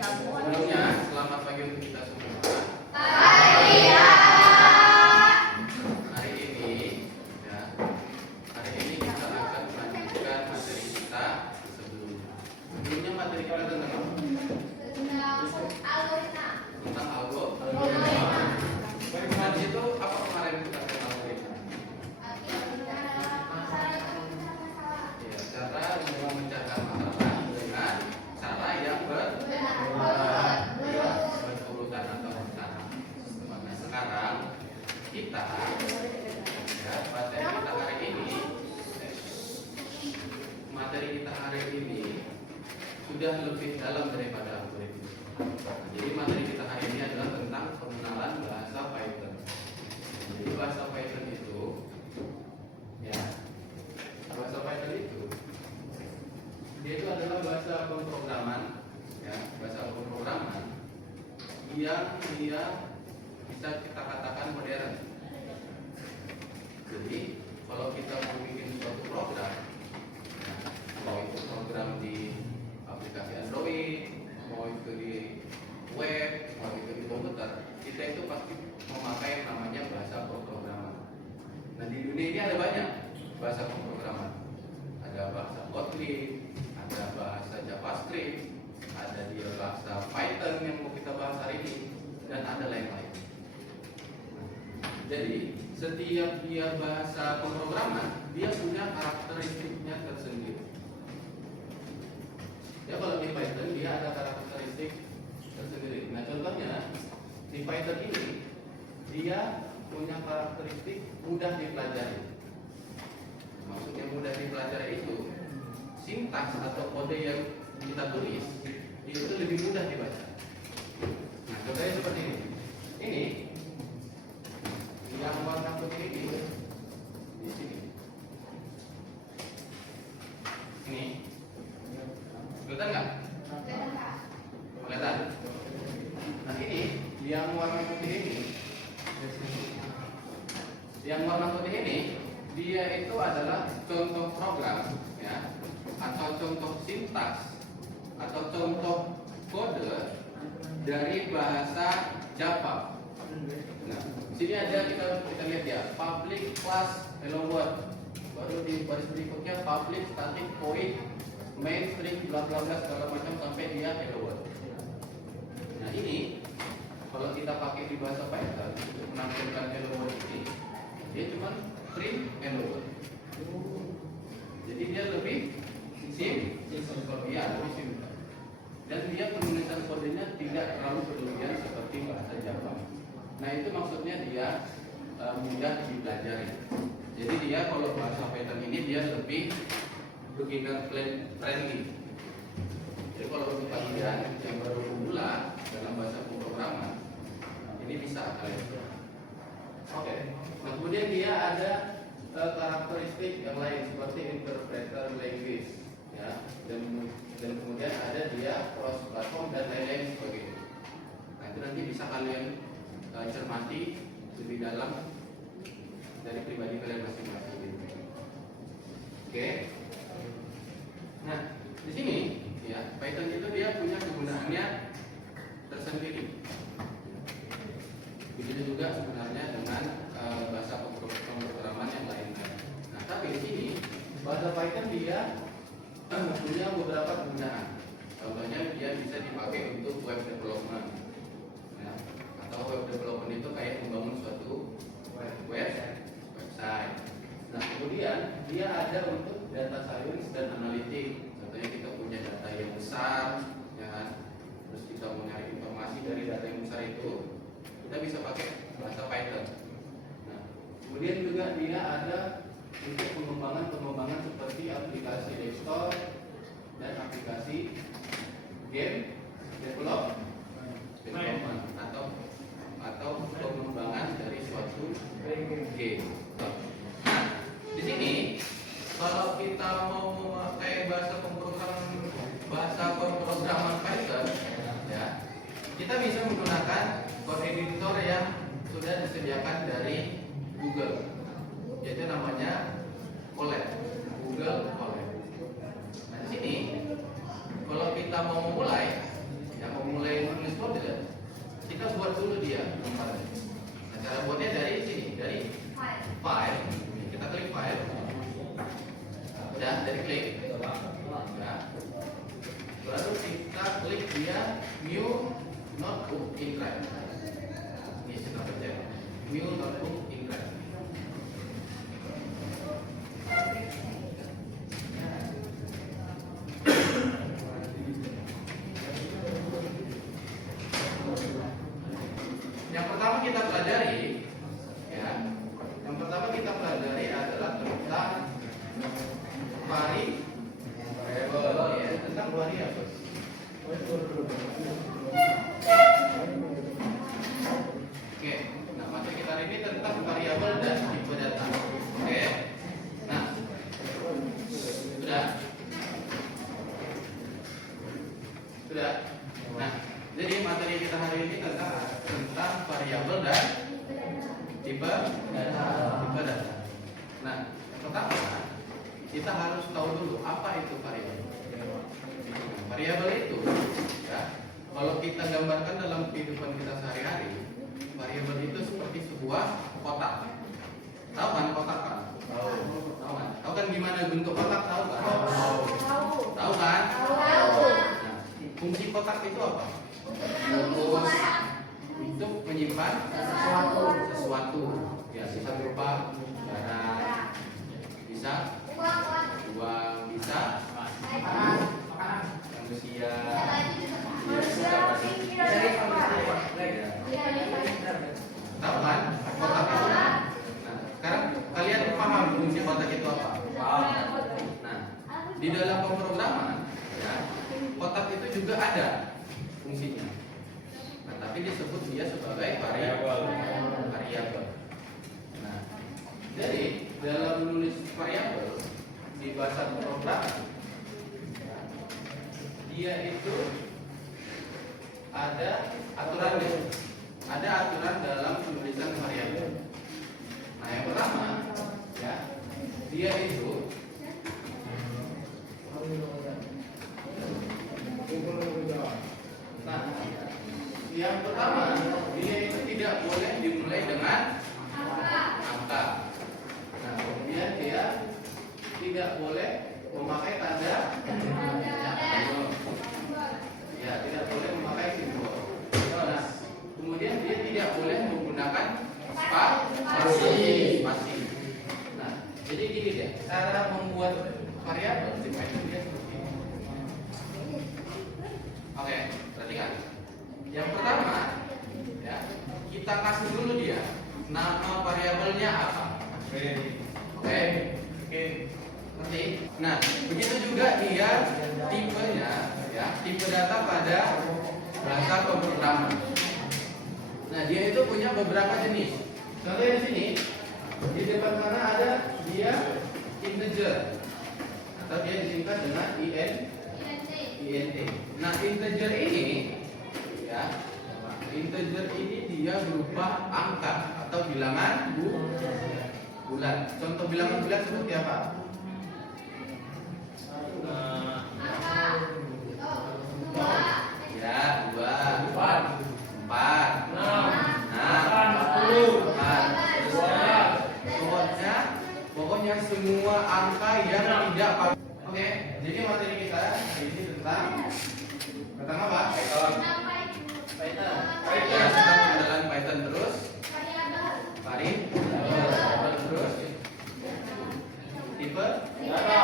Sebelumnya, selamat pagi untuk kita semua. Hari ini, ya, hari ini kita akan melanjutkan materi kita sebelumnya. Sebelumnya materi kita tentang apa? Tentang algoritma. Dan itu apa kemarin kita tentang algoritma? Ya, cara memecahkan masalah dengan cara yang berurutan atau berurutan. Nah, sekarang kita, ya, materi kita hari ini sudah lebih dalam daripada algoritma. Jadi materi kita hari ini adalah tentang pengenalan bahasa Python. Jadi bahasa Python itu, ya, bahasa Python itu, dia itu adalah bahasa pemrograman, ya, bahasa pemrograman yang dia bisa kita katakan modern. Jadi kalau kita mau bikin suatu program, ya, mau itu program di aplikasi Android, mau itu di web, mau itu di komputer, kita itu pasti memakai namanya bahasa pemrograman. Nah, di dunia ini ada banyak bahasa pemrograman. Ada bahasa Kotlin, ada bahasa JavaScript, ada dia bahasa Python yang mau kita bahas hari ini, dan ada lain-lain. Jadi setiap dia bahasa pemrograman, dia punya karakteristiknya tersendiri. Ya, kalau di Python dia ada karakteristik tersendiri. Nah, contohnya di Python ini dia punya karakteristik mudah dipelajari. Maksudnya mudah dipelajari itu sintaks atau kode yang kita tulis itu lebih mudah dibaca. Nah, contohnya seperti ini. Ini yang warna putih ini di sini. Ini kelihatan nggak? Kelihatan. Nah, ini yang warna putih ini. Yang warna putih ini dia itu adalah contoh program, ya, atau contoh sintaks atau contoh kode dari bahasa Java. Nah, di sini ada kita lihat ya, public class hello world. Baru di baris berikutnya public static void main string bla bla bla segala macam sampai dia hello world. Nah, ini kalau kita pakai di bahasa Python untuk menampilkan hello world ini, dia cuma print hello world. Jadi dia lebih simple, ya, lebih simple. Dan dia penulisan kodenya tidak terlalu berlebihan seperti bahasa Java. Nah, itu maksudnya dia mudah dipelajari. Jadi dia kalau bahasa Python ini dia lebih beginner friendly. Jadi kalau untuk kalian yang baru pemula dalam bahasa pemrograman, ini bisa kalian. Oke. Nah, kemudian dia ada karakteristik yang lain seperti interpreter language, ya, dan kemudian ada dia cross platform dan lain-lain sebagainya. Nah, itu nanti bisa kalian cermati lebih dalam dari pribadi kalian masing-masing. Oke. Nah, di sini, ya, Python itu dia punya kegunaannya tersendiri. Begitu juga sebenarnya dengan bahasa pemrograman yang lainnya. Nah, tapi di sini bahasa Python dia punya beberapa kegunaan. Contohnya dia bisa dipakai untuk web development, ya. Atau web development itu kayak membangun suatu website. Nah, kemudian dia ada untuk data science dan analitik. Contohnya kita punya data yang besar, ya kan? Terus kita mau nyari informasi dari data yang besar itu, kita bisa pakai bahasa Python. Nah, kemudian juga dia ada untuk pengembangan seperti aplikasi desktop dan aplikasi game development atau pengembangan dari suatu game. Nah, di sini kalau kita mau memakai bahasa pemrograman Python, ya, kita bisa menggunakan code editor yang sudah disediakan dari Google, yaitu namanya Colab, Google Colab. Nah, di sini kalau kita mau memulai, ya, mau dia new notebook in red. Ini kita baca. New notebook in red. Yang pertama kita pelajari, ya. Yang pertama kita pelajari adalah tentang variabel, ya, tentang variabel. Oke, nah materi kita hari ini tentang variabel dan tipe data. Oke, nah sudah. Nah, jadi materi kita hari ini tentang variabel dan tipe data. Nah, yang pertama kita harus tahu dulu apa itu variabel. Variabel itu, ya, kalau kita gambarkan dalam kehidupan kita sehari-hari, variabel itu seperti sebuah kotak. Tahu kan kotak kan? Tahu kan? Tahu kan gimana bentuk kotak? Tahu kan? Tahu kan? Nah, fungsi kotak itu apa? Untuk menyimpan sesuatu. Ya, bisa berupa barang, bisa uang, bisa manusia. Tahu kan kotak itu? Nah, sekarang kalian paham fungsi kotak itu apa? Nah, di dalam pemrograman, ya, kotak itu juga ada fungsinya. Nah, tapi disebut dia sebagai variabel. Nah, jadi dalam menulis variabel di bahasa pemrograman, dia itu ada aturannya. Ada aturan dalam penulisan variabel. Nah, yang pertama, ya, dia itu yang pertama, dia itu tidak boleh dimulai dengan angka. Nah, kemudian dia tidak boleh memakai tanda. Ya, tidak boleh memakai simbol. Nah, kemudian dia tidak boleh menggunakan spasi. Nah, jadi gini deh, cara membuat variabel di Python dia seperti ini. Oke, perhatikan. Yang pertama, ya, kita kasih dulu dia nama variabelnya apa. Oke. Ngerti? Nah, begitu juga dia tipenya, ya, tipe data pada bahasa pemrograman. Nah, dia itu punya beberapa jenis. Contohnya di sini, di depan sana ada dia integer, atau dia disingkat dengan int. Nah, integer ini, ya, integer ini dia berupa angka atau bilangan bulan. Contoh bilangan bulan seperti apa? Ya, 2, 4, 6, pokoknya semua angka yang tidak pasti. Oke, jadi materi kita ini tentang apa? Python. Tentang pengenalan Python terus. Variabel terus. Tipe data.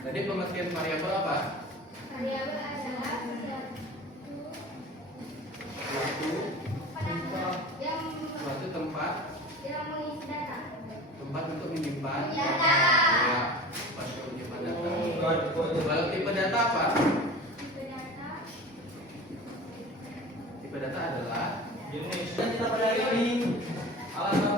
Tadi pengertian variabel apa? Variabel adalah suatu tempat yang mengisi data. Tempat untuk menyimpan Data. Ya, tempat untuk menyimpan data. Kalau tipe data apa? Tipe data adalah jenis. Dan kita pelajari alasan